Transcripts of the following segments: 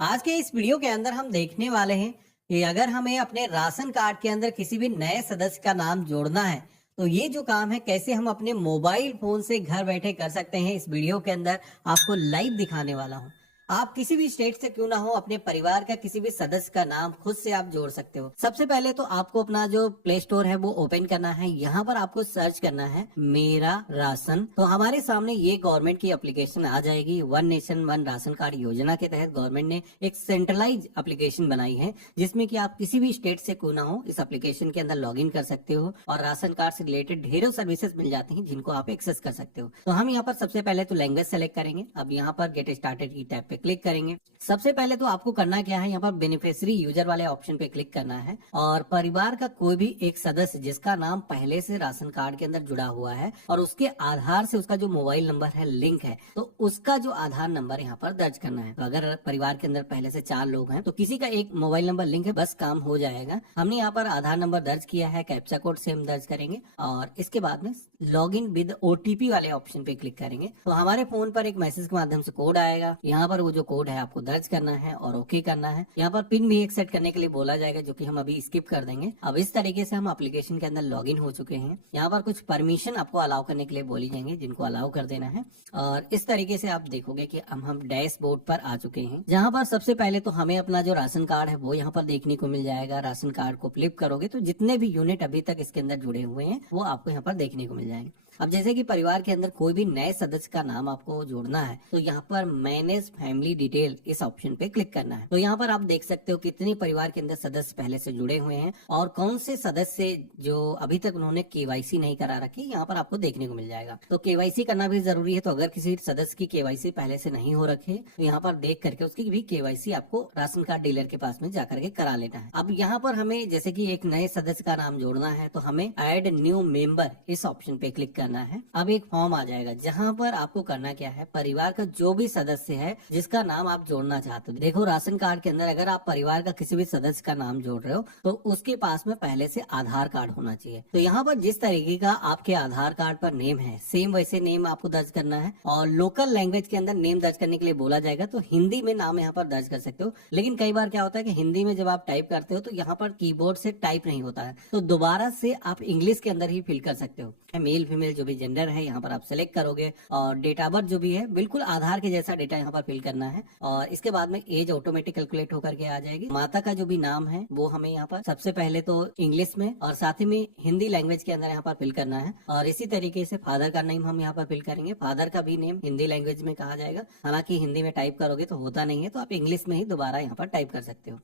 आज के इस वीडियो के अंदर हम देखने वाले हैं कि अगर हमें अपने राशन कार्ड के अंदर किसी भी नए सदस्य का नाम जोड़ना है तो ये जो काम है कैसे हम अपने मोबाइल फोन से घर बैठे कर सकते हैं। इस वीडियो के अंदर आपको लाइव दिखाने वाला हूं। आप किसी भी स्टेट से क्यों ना हो, अपने परिवार का किसी भी सदस्य का नाम खुद से आप जोड़ सकते हो। सबसे पहले तो आपको अपना जो प्ले स्टोर है वो ओपन करना है। यहाँ पर आपको सर्च करना है मेरा राशन। तो हमारे सामने ये गवर्नमेंट की एप्लीकेशन आ जाएगी। One nation one ration card योजना के तहत गवर्नमेंट ने एक सेंट्रलाइज एप्लीकेशन बनाई है जिसमें कि आप किसी भी स्टेट से क्यों ना हो इस एप्लीकेशन के अंदर लॉग इन कर सकते हो और राशन कार्ड से रिलेटेड ढेरों सर्विसेज मिल जाती हैं जिनको आप एक्सेस कर सकते हो। तो हम यहाँ पर सबसे पहले तो लैंग्वेज सेलेक्ट करेंगे। अब यहाँ पर गेट स्टार्टेड की टैब पे क्लिक करेंगे। सबसे पहले तो आपको करना क्या है, यहाँ पर बेनिफिशियरी यूजर वाले ऑप्शन पे क्लिक करना है और परिवार का कोई भी एक सदस्य जिसका नाम पहले से राशन कार्ड के अंदर जुड़ा हुआ है और उसके आधार से उसका जो मोबाइल नंबर है लिंक है तो उसका जो आधार नंबर यहाँ पर दर्ज करना है। तो अगर परिवार के अंदर पहले से 4 लोग हैं तो किसी का एक मोबाइल नंबर लिंक है, बस काम हो जाएगा। हमने यहाँ पर आधार नंबर दर्ज किया है, कैप्चा कोड से हम दर्ज करेंगे और इसके बाद में लॉग इन विद ओटीपी वाले ऑप्शन पे क्लिक करेंगे तो हमारे फोन पर एक मैसेज के माध्यम से कोड आएगा। यहाँ पर वो जो कोड है आपको दर्ज करना है और ओके करना है। यहाँ पर पिन भी एक सेट करने के लिए बोला जाएगा जो कि हम अभी स्किप कर देंगे। अब इस तरीके से हम एप्लीकेशन के अंदर लॉगिन हो चुके हैं। यहाँ पर कुछ परमिशन आपको अलाउ करने के लिए बोली जाएंगे जिनको अलाउ कर देना है और इस तरीके से आप देखोगे कि हम डैशबोर्ड पर आ चुके हैं जहाँ पर सबसे पहले तो हमें अपना जो राशन कार्ड है वो यहाँ पर देखने को मिल जाएगा। राशन कार्ड को फ्लिप करोगे तो जितने भी यूनिट अभी तक इसके अंदर जुड़े हुए हैं वो आपको यहाँ पर देखने को मिल जाएंगे। अब जैसे कि परिवार के अंदर कोई भी नए सदस्य का नाम आपको जोड़ना है तो यहाँ पर मैनेज फैमिली डिटेल इस ऑप्शन पे क्लिक करना है। तो यहाँ पर आप देख सकते हो कितने परिवार के अंदर सदस्य पहले से जुड़े हुए हैं और कौन से सदस्य जो अभी तक उन्होंने केवाईसी नहीं करा रखी यहाँ पर आपको देखने को मिल जाएगा। तो केवाईसी करना भी जरूरी है। तो अगर किसी सदस्य की केवाईसी पहले से नहीं हो रखी तो यहाँ पर देख करके उसकी भी केवाईसी आपको राशन कार्ड डीलर के पास में जाकर के करा लेना है। अब यहाँ पर हमें जैसे कि एक नए सदस्य का नाम जोड़ना है तो हमें ऐड न्यू मेंबर इस ऑप्शन पे क्लिक करना है। अब एक फॉर्म आ जाएगा जहाँ पर आपको करना क्या है, परिवार का जो भी सदस्य है जिसका नाम आप जोड़ना चाहते हो। देखो राशन कार्ड के अंदर अगर आप परिवार का किसी भी सदस्य का नाम जोड़ रहे हो तो उसके पास में पहले से आधार कार्ड होना चाहिए। तो यहाँ पर जिस तरीके का आपके आधार कार्ड पर नेम है सेम वैसे नेम आपको दर्ज करना है और लोकल लैंग्वेज के अंदर नेम दर्ज करने के लिए बोला जाएगा तो हिंदी में नाम यहाँ पर दर्ज कर सकते हो। लेकिन कई बार क्या होता है कि हिंदी में जब आप टाइप करते हो तो यहाँ पर कीबोर्ड से टाइप नहीं होता है तो दोबारा से आप इंग्लिश के अंदर ही फिल कर सकते हो। मेल फीमेल जो भी जेंडर है यहाँ पर आप सेलेक्ट करोगे और डेट ऑफ बर्थ जो भी है बिल्कुल आधार के जैसा डेटा यहाँ पर फिल करना है और इसके बाद में एज ऑटोमेटिक कैलकुलेट होकर के आ जाएगी। माता का जो भी नाम है वो हमें यहाँ पर सबसे पहले तो इंग्लिश में और साथ ही में हिंदी लैंग्वेज के अंदर यहाँ पर फिल करना है और इसी तरीके से फादर का नेम हम यहाँ पर फिल करेंगे। फादर का भी नेम हिंदी लैंग्वेज में कहा जाएगा, हालांकि हिंदी में टाइप करोगे तो होता नहीं है तो आप इंग्लिश में ही दोबारा यहाँ पर टाइप कर सकते हो।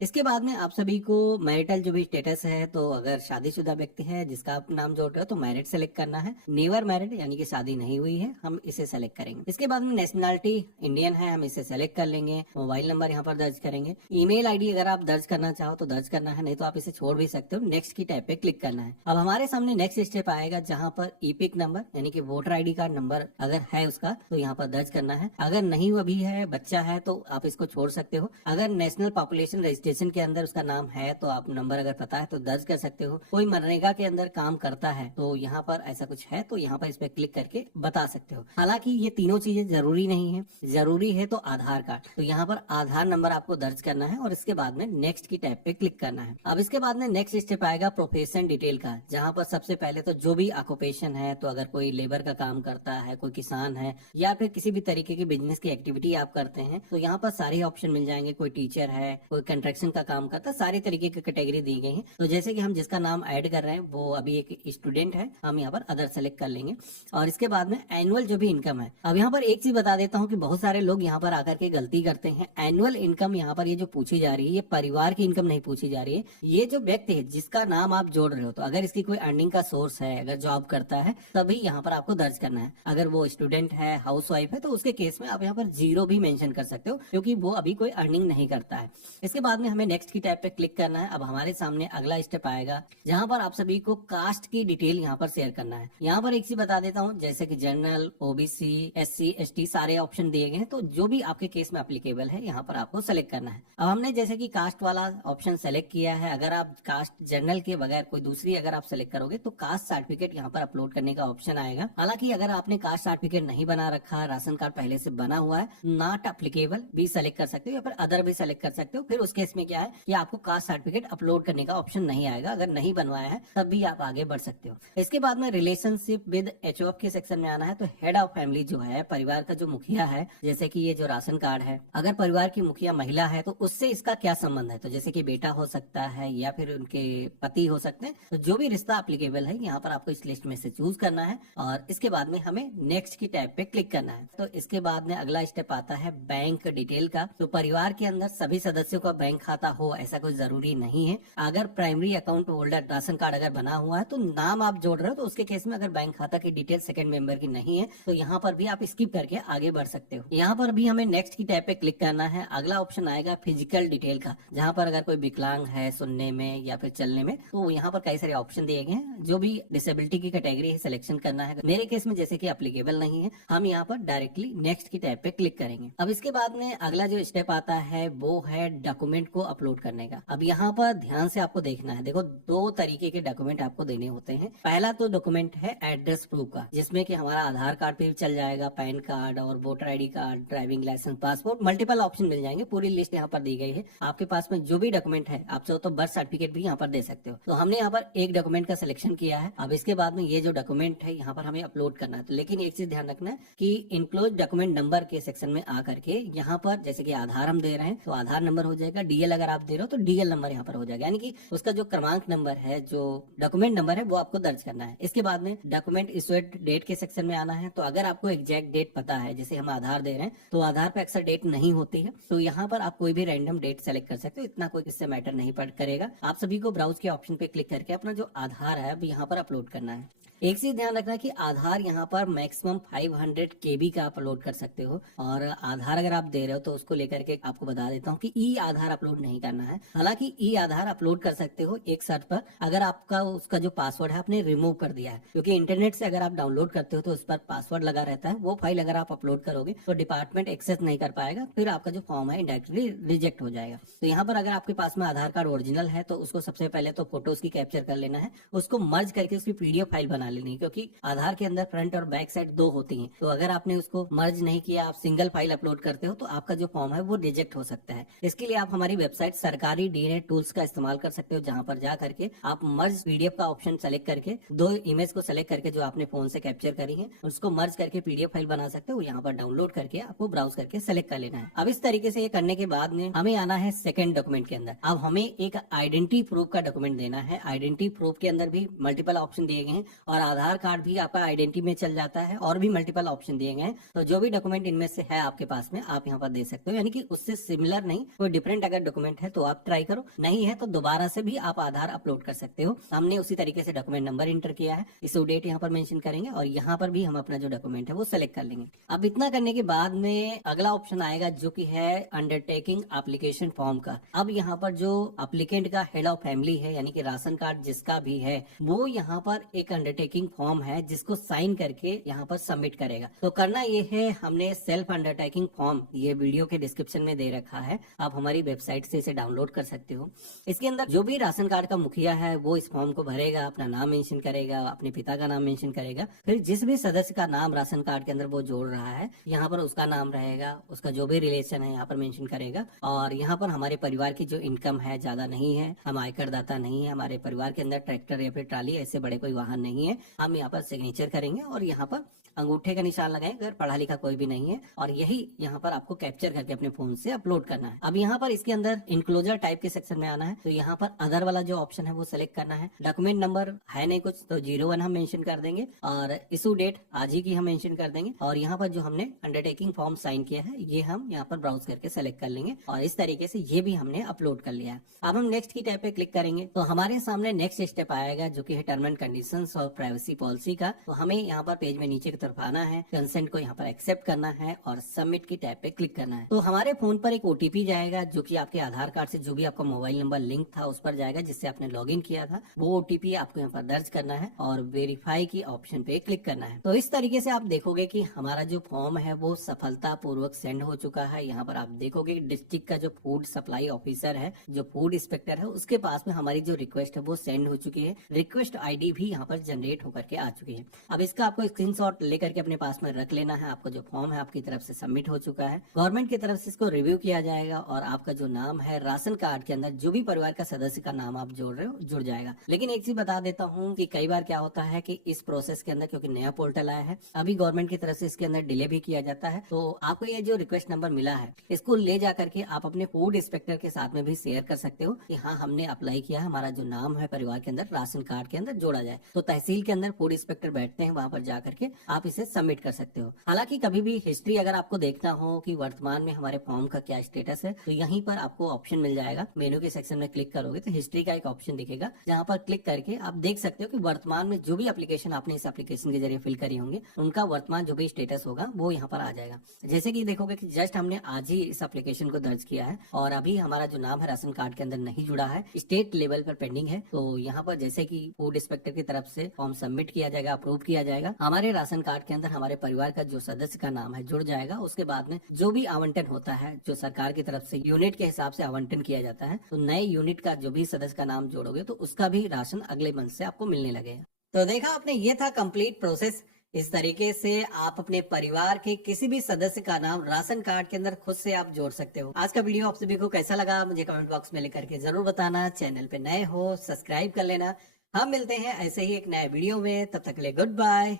इसके बाद में आप सभी को मैरिटल जो भी स्टेटस है तो अगर शादीशुदा व्यक्ति है जिसका आप नाम जोड़ रहे हो तो मैरिड सेलेक्ट करना है। नेवर मैरिड यानी कि शादी नहीं हुई है हम इसे सेलेक्ट करेंगे। इसके बाद में नेशनलिटी इंडियन है हम इसे सेलेक्ट कर लेंगे। मोबाइल नंबर यहाँ पर दर्ज करेंगे। ईमेल आईडी अगर आप दर्ज करना चाहो तो दर्ज करना है, नहीं तो आप इसे छोड़ भी सकते हो। नेक्स्ट की टैब पे क्लिक करना है। अब हमारे सामने नेक्स्ट स्टेप आएगा जहाँ पर ईपिक नंबर यानी कि वोटर आईडी कार्ड नंबर अगर है उसका तो यहाँ पर दर्ज करना है। अगर नहीं हुआ भी है, बच्चा है तो आप इसको छोड़ सकते हो। अगर नेशनल पॉपुलेशन रजिस्ट्रेशन के अंदर उसका नाम है तो आप नंबर अगर पता है तो दर्ज कर सकते हो। कोई मनरेगा के अंदर काम करता है तो यहाँ पर ऐसा कुछ है तो यहाँ पर इस पे क्लिक करके बता सकते हो। हालांकि ये तीनों चीजें जरूरी नहीं है, जरूरी है तो आधार कार्ड। तो यहाँ पर आधार नंबर आपको दर्ज करना है और इसके बाद में नेक्स्ट की टैब पे क्लिक करना है। अब इसके बाद में नेक्स्ट स्टेप आएगा प्रोफेशन डिटेल का, जहाँ पर सबसे पहले तो जो भी ऑक्यूपेशन है तो अगर कोई लेबर का काम करता है, कोई किसान है या फिर किसी भी तरीके की बिजनेस की एक्टिविटी आप करते हैं तो यहाँ पर सारे ऑप्शन मिल जाएंगे। कोई टीचर है, कोई कंस्ट्रक्शन का काम करता है, सारी तरीके की कैटेगरी दी गई है। तो जैसे कि हम जिसका नाम ऐड कर रहे हैं वो अभी एक स्टूडेंट है, हम यहाँ पर अदर सेलेक्ट कर लेंगे और इसके बाद में एनुअल जो भी इनकम है। अब यहाँ पर एक चीज बता देता हूँ कि बहुत सारे लोग यहाँ पर आकर के गलती करते हैं। एनुअल इनकम यहाँ पर ये जो पूछी जा रही है ये परिवार की इनकम नहीं पूछी जा रही है। ये जो व्यक्ति है जिसका नाम आप जोड़ रहे हो तो अगर इसकी कोई अर्निंग का सोर्स है, अगर जॉब करता है तभी यहाँ पर आपको दर्ज करना है। अगर वो स्टूडेंट है, हाउस वाइफ है तो उसके केस में आप यहाँ पर जीरो भी मेंशन कर सकते हो क्योंकि वो अभी कोई अर्निंग नहीं करता है। इसके बाद में में हमें नेक्स्ट की टैब पे क्लिक करना है। अब हमारे सामने अगला स्टेप आएगा जहाँ पर आप सभी को कास्ट की डिटेल यहाँ पर शेयर करना है। यहाँ पर एक चीज बता देता हूँ, जैसे कि जनरल, ओबीसी, एससी, एसटी सारे ऑप्शन दिए गए हैं, तो जो भी आपके केस में एप्लीकेबल है यहाँ पर आपको सेलेक्ट करना है। अब हमने जैसे कि कास्ट वाला ऑप्शन सेलेक्ट किया है। अगर आप कास्ट जनरल के बगैर कोई दूसरी अगर आप सेलेक्ट करोगे तो कास्ट सर्टिफिकेट यहाँ पर अपलोड करने का ऑप्शन आएगा। हालांकि अगर आपने कास्ट सर्टिफिकेट नहीं बना रखा, राशन कार्ड पहले से बना हुआ है, नॉट एप्लीकेबल भी सेलेक्ट कर सकते हो या फिर अदर भी सेलेक्ट कर सकते हो। फिर उस केस में क्या है कि आपको कास्ट सर्टिफिकेट अपलोड करने का ऑप्शन नहीं आएगा। अगर नहीं बनवाया है तब भी आप आगे बढ़ सकते हो। इसके बाद में रिलेशनशिप विद एचओएफ के सेक्शन में आना है। तो हेड ऑफ फैमिली जो है, परिवार का जो मुखिया है, जैसे कि ये जो राशन कार्ड है, अगर परिवार की मुखिया महिला है तो उससे इसका क्या संबंध है, तो जैसे कि बेटा हो सकता है या फिर उनके पति हो सकते हैं। तो जो भी रिश्ता एप्लीकेबल है यहाँ पर आपको इस लिस्ट में से चूज करना है और इसके बाद में हमें नेक्स्ट की टैब पे क्लिक करना है। तो इसके बाद में अगला स्टेप आता है बैंक डिटेल का। तो परिवार के अंदर सभी सदस्यों का बैंक खाता हो ऐसा कोई जरूरी नहीं है। अगर primary account holder ration card अगर बना हुआ है तो नाम आप जोड़ रहे हो, तो उसके केस में अगर बैंक खाता की डिटेल सेकंड मेंबर की नहीं है तो यहाँ पर भी आप स्किप करके आगे बढ़ सकते हो। यहाँ पर भी हमें नेक्स्ट की टैब पे क्लिक करना है। अगला ऑप्शन आएगा फिजिकल डिटेल का, जहाँ पर अगर कोई विकलांग है सुनने में या फिर चलने में, तो यहाँ पर कई सारे ऑप्शन दिए गए हैं। जो भी डिसेबिलिटी की कैटेगरी है सिलेक्शन करना है। मेरे केस में जैसे कि एप्लीकेबल नहीं है, हम यहाँ पर डायरेक्टली नेक्स्ट की टैब पे क्लिक करेंगे। अब इसके बाद में अगला जो स्टेप आता है वो है डॉक्यूमेंट को अपलोड करने का। अब यहाँ पर ध्यान से आपको देखना है। देखो, दो तरीके के डॉक्यूमेंट आपको देने होते हैं। पहला तो डॉक्यूमेंट है एड्रेस प्रूफ का, जिसमें कि हमारा आधार कार्ड पे भी चल जाएगा, पैन कार्ड और voter ID card, driving licence, passport, multiple option मिल जाएंगे। पूरी लिस्ट यहाँ पर दी गई है। आपके पास में जो भी डॉक्यूमेंट है, आप चाहो तो बर्थ सर्टिफिकेट भी यहाँ पर दे सकते हो। तो हमने यहाँ पर एक डॉक्यूमेंट का सिलेक्शन किया है। अब इसके बाद में ये जो डॉक्यूमेंट है यहाँ पर हमें अपलोड करना है। तो लेकिन एक चीज ध्यान रखना है कि इनक्लोज डॉक्यूमेंट नंबर के सेक्शन में आकर के यहाँ पर जैसे कि आधार हम दे रहे हैं तो आधार नंबर हो जाएगा, डीएल अगर आप दे रहे हो तो डीएल नंबर यहाँ पर हो जाएगा, यानी कि उसका जो क्रमांक नंबर है, जो डॉक्यूमेंट नंबर है, वो आपको दर्ज करना है। इसके बाद में डॉक्यूमेंट इशूड डेट के सेक्शन में आना है। तो अगर आपको एग्जैक्ट डेट पता है, जैसे हम आधार दे रहे हैं तो आधार पे अक्सर डेट नहीं होती है, तो यहाँ पर आप कोई भी रैंडम डेट सेलेक्ट कर सकते हो। इतना कोई इससे मैटर नहीं करेगा। आप सभी को ब्राउज के ऑप्शन पे क्लिक करके अपना जो आधार है अब यहाँ पर अपलोड करना है। एक चीज ध्यान रखना कि आधार यहाँ पर मैक्सिमम 500 KB का अपलोड कर सकते हो, और आधार अगर आप दे रहे हो तो उसको लेकर के आपको बता देता हूँ कि ई आधार अपलोड नहीं करना है। हालांकि ई आधार अपलोड कर सकते हो एक शर्त पर, अगर आपका उसका जो पासवर्ड है आपने रिमूव कर दिया है, क्योंकि इंटरनेट से अगर आप डाउनलोड करते हो तो उस पर पासवर्ड लगा रहता है। वो फाइल अगर आप अपलोड करोगे तो डिपार्टमेंट एक्सेस नहीं कर पाएगा, फिर आपका जो फॉर्म है डायरेक्टली रिजेक्ट हो जाएगा। तो यहाँ पर अगर आपके पास में आधार कार्ड ओरिजिनल है तो उसको सबसे पहले तो फोटो उसकी कैप्चर कर लेना है, उसको मर्ज करके उसकी पीडीएफ फाइल बना लेनी है, क्योंकि आधार के अंदर फ्रंट और बैक साइड दो होती हैं। तो अगर आपने उसको मर्ज नहीं किया, आप सिंगल फाइल अपलोड करते हो तो आपका जो फॉर्म है वो रिजेक्ट हो सकता है। इसके लिए आप हमारी वेबसाइट सरकारी डीएनए टूल्स का इस्तेमाल कर सकते हो, जहां पर जा करके आप मर्ज पीडीएफ का ऑप्शन सेलेक्ट करके दो इमेज को सेलेक्ट करके जो आपने फोन से कैप्चर करी है उसको मर्ज करके पीडीएफ फाइल बना सकते हो। यहाँ पर डाउनलोड करके आपको ब्राउज करके सेलेक्ट कर लेना है। अब इस तरीके से ये करने के बाद में हमें आना है सेकंड डॉक्यूमेंट के अंदर। अब हमें एक आइडेंटिटी प्रूफ का डॉक्यूमेंट देना है। आइडेंटिटी प्रूफ के अंदर भी मल्टीपल ऑप्शन दिए गए हैं, और आधार कार्ड भी आपका आइडेंटिटी में चल जाता है, और भी मल्टीपल ऑप्शन दिए गए हैं। तो जो भी डॉक्यूमेंट इनमें से है आपके पास में आप यहाँ पर दे सकते हो, यानी कि उससे सिमिलर नहीं, कोई डिफरेंट अगर डॉक्यूमेंट है तो आप ट्राई करो, नहीं है तो दोबारा से भी आप आधार अपलोड कर सकते हो। हमने उसी तरीके से डॉक्यूमेंट नंबर इंटर किया है, इशू डेट यहाँ पर मेंशन करेंगे, और यहाँ पर भी हम अपना जो डॉक्यूमेंट है वो सिलेक्ट कर लेंगे। अब इतना करने के बाद में अगला ऑप्शन आएगा जो कि है अंडरटेकिंग एप्लीकेशन फॉर्म का। अब यहाँ पर जो एप्लीकेंट का हेड ऑफ फैमिली है, यानी कि राशन कार्ड जिसका भी है, वो यहाँ पर एक अंडरटेकिंग फॉर्म है जिसको साइन करके यहाँ पर सबमिट करेगा। तो करना ये है, हमने सेल्फ अंडरटेकिंग फॉर्म ये वीडियो के डिस्क्रिप्शन में दे रखा है, आप हमारी वेबसाइट से इसे डाउनलोड कर सकते हो। इसके अंदर जो भी राशन कार्ड का मुखिया है वो इस फॉर्म को भरेगा, अपना नाम मेंशन करेगा, अपने पिता का नाम मेंशन करेगा, फिर जिस भी सदस्य का नाम राशन कार्ड के अंदर वो जोड़ रहा है यहाँ पर उसका नाम रहेगा, उसका जो भी रिलेशन है यहाँ पर मेंशन करेगा। और यहाँ पर हमारे परिवार की जो इनकम है ज्यादा नहीं है, हम आयकर दाता नहीं है, हमारे परिवार के अंदर ट्रैक्टर या फिर ट्राली ऐसे बड़े कोई वाहन नहीं है, हम यहाँ पर सिग्नेचर करेंगे और यहाँ पर अंगूठे का निशान लगाएं अगर पढ़ा लिखा कोई भी नहीं है, और यही यहाँ पर आपको कैप्चर करके अपने फोन से अपलोड करना है। अब यहाँ पर इसके अंदर इनक्लोजर टाइप के सेक्शन में आना है, तो यहाँ पर अदर वाला जो ऑप्शन है वो सिलेक्ट करना है। डॉक्यूमेंट नंबर है नहीं कुछ तो 01 हम मेंशन कर देंगे, और इशू डेट आज ही की हम मेंशन कर देंगे, और यहाँ पर जो हमने अंडरटेकिंग फॉर्म साइन किया है ये हम यहाँ पर ब्राउज करके सेलेक्ट कर लेंगे, और इस तरीके से ये भी हमने अपलोड कर लिया है। अब हम नेक्स्ट की टैब पे क्लिक करेंगे तो हमारे सामने नेक्स्ट स्टेप आएगा जो की है टर्म एंड कंडीशंस और प्राइवेसी पॉलिसी का। तो हमें यहाँ पर पेज में नीचे की तरफ आना है, कंसेंट को यहाँ पर एक्सेप्ट करना है और सबमिट की टैब पे क्लिक करना है। तो हमारे फोन पर एक ओटीपी जाएगा जो कि आपके आधार कार्ड से जो भी आपका मोबाइल नंबर लिंक था उस पर जाएगा जिससे आपने लॉगिन किया था। वो ओटीपी आपको यहाँ पर दर्ज करना है और वेरीफाई की ऑप्शन पे क्लिक करना है। तो इस तरीके से आप देखोगे कि हमारा जो फॉर्म है वो सफलता पूर्वक सेंड हो चुका है। यहाँ पर आप देखोगे डिस्ट्रिक्ट का जो फूड सप्लाई ऑफिसर है, जो फूड इंस्पेक्टर है, उसके पास में हमारी जो रिक्वेस्ट है वो सेंड हो चुकी है। रिक्वेस्ट आईडी भी यहाँ पर जनरेट होकर के आ चुकी है। अब इसका आपको स्क्रीनशॉट लेकर के अपने पास में रख लेना है। आपका जो फॉर्म है आपकी तरफ से सबमिट हो चुका है। गवर्नमेंट की तरफ से इसको रिव्यू किया जाएगा और आपका जो नाम है राशन कार्ड के अंदर जो भी परिवार का सदस्य का नाम आप जोड़ रहे हो जुड़ जाएगा। लेकिन एक चीज बता देता हूँ कि कई बार क्या होता है कि इस प्रोसेस के अंदर, क्योंकि नया पोर्टल आया है, अभी गवर्नमेंट की तरफ से इसके अंदर डिले भी किया जाता है। तो आपको ये जो रिक्वेस्ट नंबर मिला है इसको ले जा करके आप अपने फूड इंस्पेक्टर के साथ में भी शेयर कर सकते हो कि हाँ हमने अप्लाई किया है, हमारा जो नाम है परिवार के अंदर राशन कार्ड के अंदर जोड़ा जाए। तो तहसील के अंदर फूड इंस्पेक्टर बैठते हैं, वहां पर जा करके आप इसे सबमिट कर सकते हो। हालांकि कभी भी हिस्ट्री अगर आपको देखना हो कि वर्तमान में हमारे फॉर्म का क्या स्टेटस है तो यहीं पर आपको ऑप्शन मिल जाएगा। मेनू के सेक्शन में क्लिक करोगे तो हिस्ट्री का एक ऑप्शन दिखेगा जहाँ पर क्लिक करके आप देख सकते हो कि वर्तमान में जो भी एप्लीकेशन आपने इस एप्लीकेशन के जरिए फिल करी होंगे उनका वर्तमान जो भी स्टेटस होगा वो यहाँ पर आ जाएगा। जैसे कि देखोगे कि जस्ट हमने आज ही इस एप्लीकेशन को दर्ज किया है और अभी हमारा जो नाम है राशन कार्ड के अंदर नहीं जुड़ा है, स्टेट लेवल पर पेंडिंग है। तो यहाँ पर जैसे कि फूड इंस्पेक्टर की तरफ से फॉर्म सबमिट किया जाएगा, अप्रूव किया जाएगा, हमारे राशन कार्ड के अंदर हमारे परिवार का जो सदस्य का नाम है जुड़ जाएगा। उसके बाद में जो भी आवंटन होता है, जो सरकार की तरफ से यूनिट के हिसाब से आवंटन किया जाता है, तो नए यूनिट का जो भी सदस्य का नाम जोड़ोगे तो उसका भी राशन अगले मंथ से आपको मिलने लगेगा। तो देखा आपने, ये था कंप्लीट प्रोसेस। इस तरीके से आप अपने परिवार के किसी भी सदस्य का नाम राशन कार्ड के अंदर खुद से आप जोड़ सकते हो। आज का वीडियो आप सभी को कैसा लगा मुझे कमेंट बॉक्स में लिख करके जरूर बताना। चैनल पे नए हो सब्सक्राइब कर लेना। हम मिलते हैं ऐसे ही एक नए वीडियो में, तब तक के लिए गुड बाय,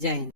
जय हिंद।